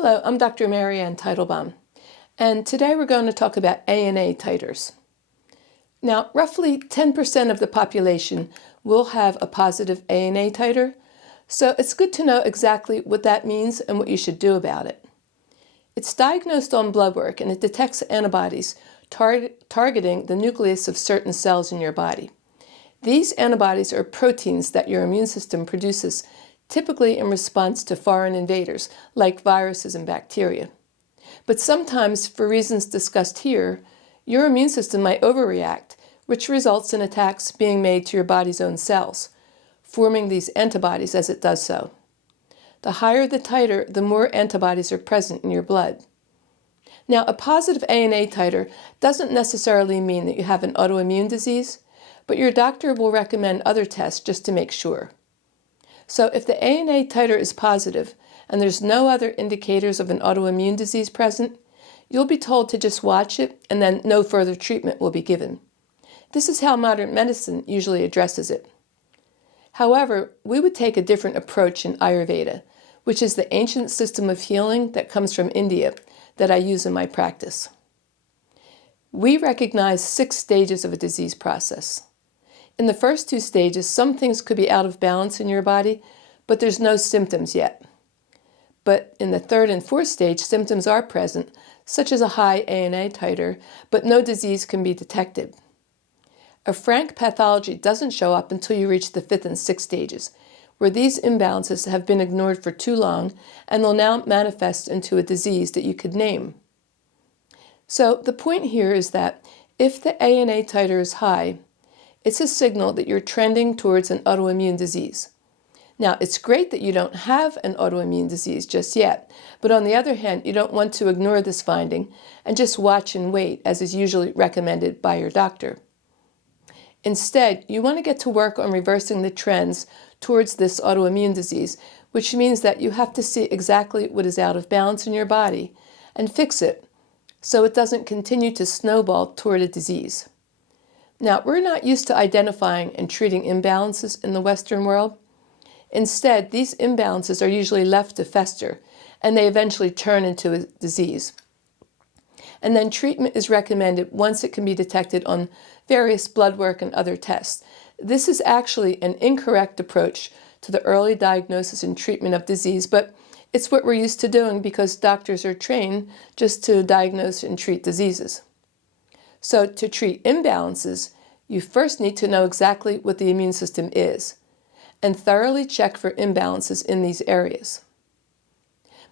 Hello, I'm Dr. Marianne Teitelbaum, and today we're going to talk about ANA titers. Now, roughly 10% of the population will have a positive ANA titer, so it's good to know exactly what that means and what you should do about it. It's diagnosed on blood work, and it detects antibodies targeting the nucleus of certain cells in your body. These antibodies are proteins that your immune system produces typically in response to foreign invaders, like viruses and bacteria. But sometimes, for reasons discussed here, your immune system might overreact, which results in attacks being made to your body's own cells, forming these antibodies as it does so. The higher the titer, the more antibodies are present in your blood. Now, a positive ANA titer doesn't necessarily mean that you have an autoimmune disease, but your doctor will recommend other tests just to make sure. So if the ANA titer is positive and there's no other indicators of an autoimmune disease present, you'll be told to just watch it and then no further treatment will be given. This is how modern medicine usually addresses it. However, we would take a different approach in Ayurveda, which is the ancient system of healing that comes from India that I use in my practice. We recognize 6 stages of a disease process. In the first 2 stages, some things could be out of balance in your body, but there's no symptoms yet. But in the 3rd and 4th stage, symptoms are present, such as a high ANA titer, but no disease can be detected. A frank pathology doesn't show up until you reach the 5th and 6th stages, where these imbalances have been ignored for too long and will now manifest into a disease that you could name. So the point here is that if the ANA titer is high, it's a signal that you're trending towards an autoimmune disease. Now, it's great that you don't have an autoimmune disease just yet, but on the other hand, you don't want to ignore this finding and just watch and wait, as is usually recommended by your doctor. Instead, you want to get to work on reversing the trends towards this autoimmune disease, which means that you have to see exactly what is out of balance in your body and fix it so it doesn't continue to snowball toward a disease. Now, we're not used to identifying and treating imbalances in the Western world. Instead, these imbalances are usually left to fester, and they eventually turn into a disease. And then treatment is recommended once it can be detected on various blood work and other tests. This is actually an incorrect approach to the early diagnosis and treatment of disease, but it's what we're used to doing because doctors are trained just to diagnose and treat diseases. So to treat imbalances, you first need to know exactly what the immune system is and thoroughly check for imbalances in these areas.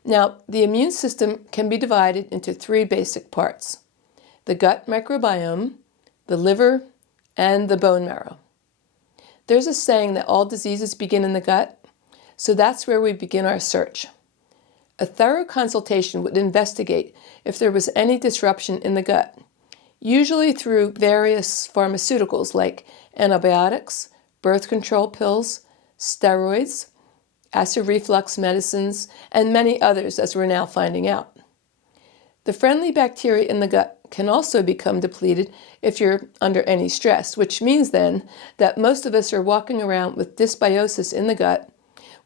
Now, the immune system can be divided into 3 basic parts: the gut microbiome, the liver, and the bone marrow. There's a saying that all diseases begin in the gut, so that's where we begin our search. A thorough consultation would investigate if there was any disruption in the gut, usually through various pharmaceuticals like antibiotics, birth control pills, steroids, acid reflux medicines, and many others, as we're now finding out. The friendly bacteria in the gut can also become depleted if you're under any stress, which means then that most of us are walking around with dysbiosis in the gut,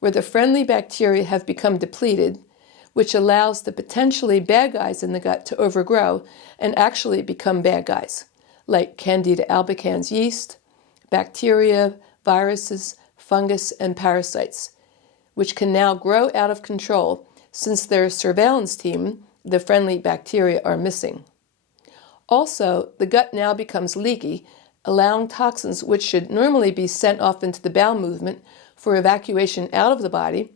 where the friendly bacteria have become depleted, which allows the potentially bad guys in the gut to overgrow and actually become bad guys, like Candida albicans yeast, bacteria, viruses, fungus, and parasites, which can now grow out of control since their surveillance team, the friendly bacteria, are missing. Also, the gut now becomes leaky, allowing toxins which should normally be sent off into the bowel movement for evacuation out of the body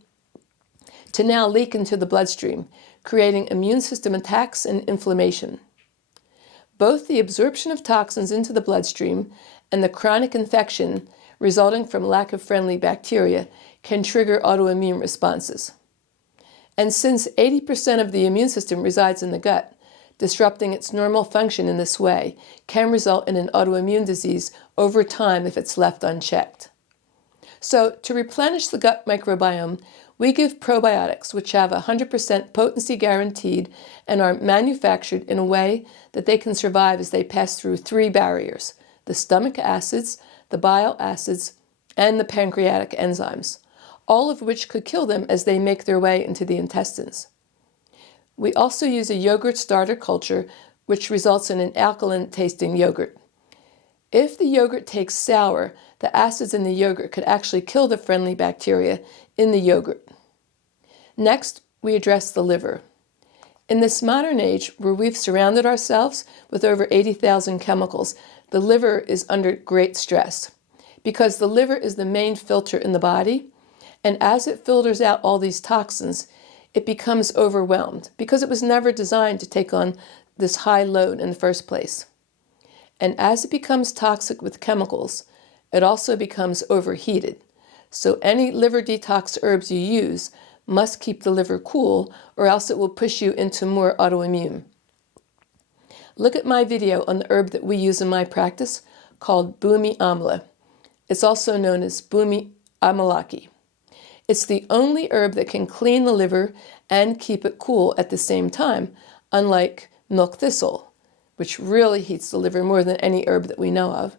to now leak into the bloodstream, creating immune system attacks and inflammation. Both the absorption of toxins into the bloodstream and the chronic infection resulting from lack of friendly bacteria can trigger autoimmune responses. And since 80% of the immune system resides in the gut, disrupting its normal function in this way can result in an autoimmune disease over time if it's left unchecked. So to replenish the gut microbiome, we give probiotics, which have 100% potency guaranteed and are manufactured in a way that they can survive as they pass through 3 barriers: the stomach acids, the bile acids, and the pancreatic enzymes, all of which could kill them as they make their way into the intestines. We also use a yogurt starter culture, which results in an alkaline-tasting yogurt. If the yogurt tastes sour, the acids in the yogurt could actually kill the friendly bacteria in the yogurt. Next, we address the liver. In this modern age, where we've surrounded ourselves with over 80,000 chemicals, the liver is under great stress because the liver is the main filter in the body, and as it filters out all these toxins, it becomes overwhelmed because it was never designed to take on this high load in the first place. And as it becomes toxic with chemicals, it also becomes overheated. So any liver detox herbs you use must keep the liver cool, or else it will push you into more autoimmune. Look at my video on the herb that we use in my practice called Bhumi Amla. It's also known as Bhumi Amalaki. It's the only herb that can clean the liver and keep it cool at the same time, unlike milk thistle, which really heats the liver more than any herb that we know of,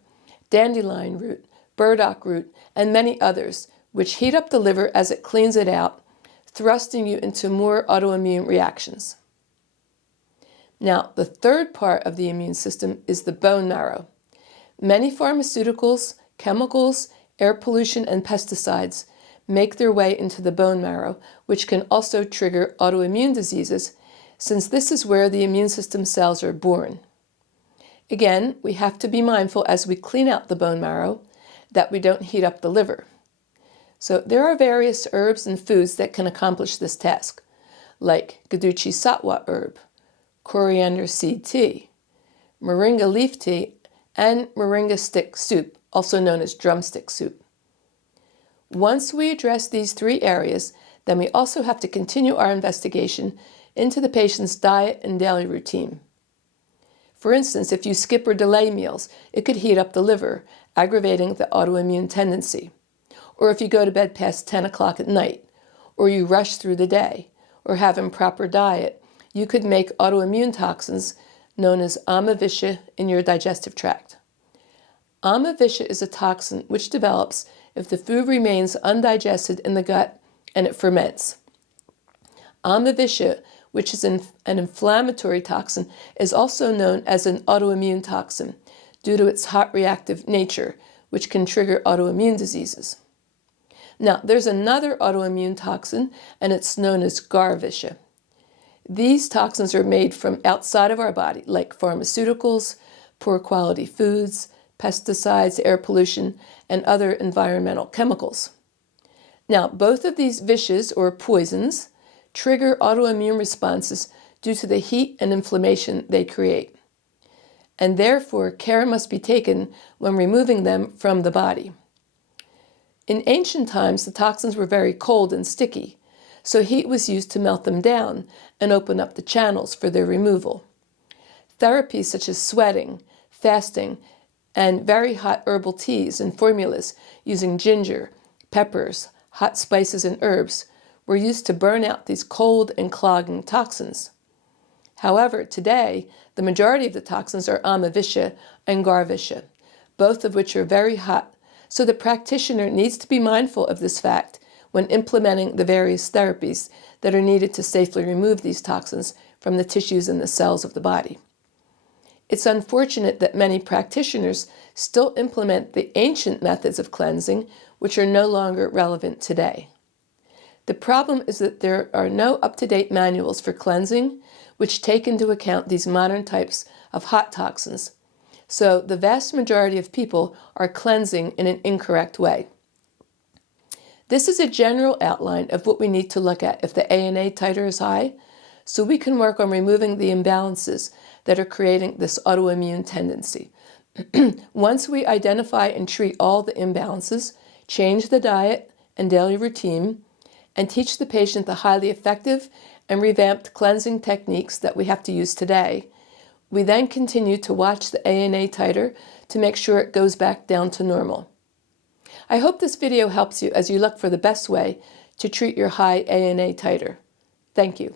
dandelion root, burdock root, and many others, which heat up the liver as it cleans it out, thrusting you into more autoimmune reactions. Now, the third part of the immune system is the bone marrow. Many pharmaceuticals, chemicals, air pollution, and pesticides make their way into the bone marrow, which can also trigger autoimmune diseases, since this is where the immune system cells are born. Again, we have to be mindful as we clean out the bone marrow that we don't heat up the liver. So there are various herbs and foods that can accomplish this task, like Gaduchi Satwa herb, coriander seed tea, moringa leaf tea, and moringa stick soup, also known as drumstick soup. Once we address these three areas, then we also have to continue our investigation into the patient's diet and daily routine. For instance, if you skip or delay meals, it could heat up the liver, aggravating the autoimmune tendency. Or if you go to bed past 10 o'clock at night, or you rush through the day, or have improper diet, you could make autoimmune toxins known as Amavisha in your digestive tract. Amavisha is a toxin which develops if the food remains undigested in the gut and it ferments. Amavisha, which is an inflammatory toxin, is also known as an autoimmune toxin due to its hot reactive nature, which can trigger autoimmune diseases. Now, there's another autoimmune toxin, and it's known as Garvisha. These toxins are made from outside of our body, like pharmaceuticals, poor quality foods, pesticides, air pollution, and other environmental chemicals. Now, both of these vishas, or poisons, trigger autoimmune responses due to the heat and inflammation they create. And therefore, care must be taken when removing them from the body. In ancient times, the toxins were very cold and sticky, so heat was used to melt them down and open up the channels for their removal. Therapies such as sweating, fasting, and very hot herbal teas and formulas using ginger, peppers, hot spices, and herbs were used to burn out these cold and clogging toxins. However, today, the majority of the toxins are Amavisha and Garvisha, both of which are very hot, so the practitioner needs to be mindful of this fact when implementing the various therapies that are needed to safely remove these toxins from the tissues and the cells of the body. It's unfortunate that many practitioners still implement the ancient methods of cleansing, which are no longer relevant today. The problem is that there are no up-to-date manuals for cleansing, which take into account these modern types of hot toxins. So the vast majority of people are cleansing in an incorrect way. This is a general outline of what we need to look at if the ANA titer is high, so we can work on removing the imbalances that are creating this autoimmune tendency. Once we identify and treat all the imbalances, change the diet and daily routine, and teach the patient the highly effective and revamped cleansing techniques that we have to use today, we then continue to watch the ANA titer to make sure it goes back down to normal. I hope this video helps you as you look for the best way to treat your high ANA titer. Thank you.